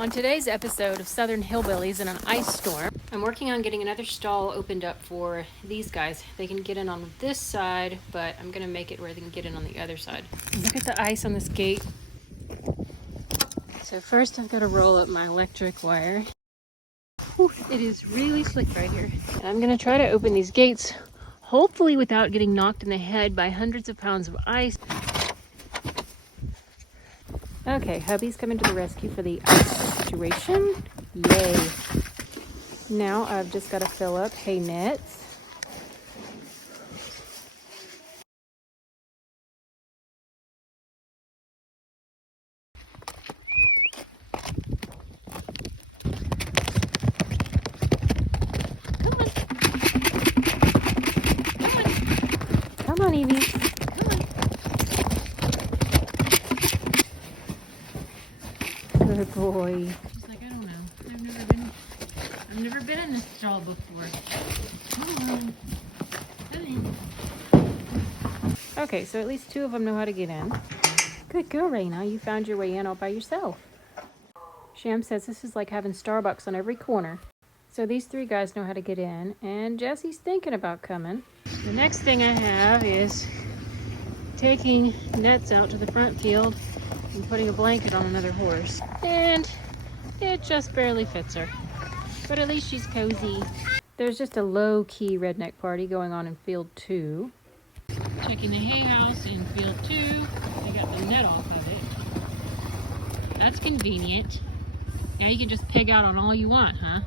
On today's episode of Southern Hillbillies in an Ice Storm, I'm working on getting another stall opened up for these guys. They can get in on this side, but I'm going to make it where they can get in on the other side. Look at the ice on this gate. So first I've got to roll up my electric wire. Whew, it is really slick right here. And I'm going to try to open these gates, hopefully without getting knocked in the head by hundreds of pounds of ice. Okay, hubby's coming to the rescue for the ice situation. Yay. Now I've just got to fill up hay nets. Come on. Come on, Evie. Good boy. She's like, I don't know. I've never been in this stall before. Come on. Okay, so at least two of them know how to get in. Good girl, Raina. You found your way in all by yourself. Sham says this is like having Starbucks on every corner. So these three guys know how to get in, and Jesse's thinking about coming. The next thing I have is taking nets out to the front field and putting a blanket on another horse. And it just barely fits her. But at least she's cozy. There's just a low-key redneck party going on in field 2. Checking the hay house in field 2. I got the net off of it. That's convenient. Now you can just pig out on all you want, huh?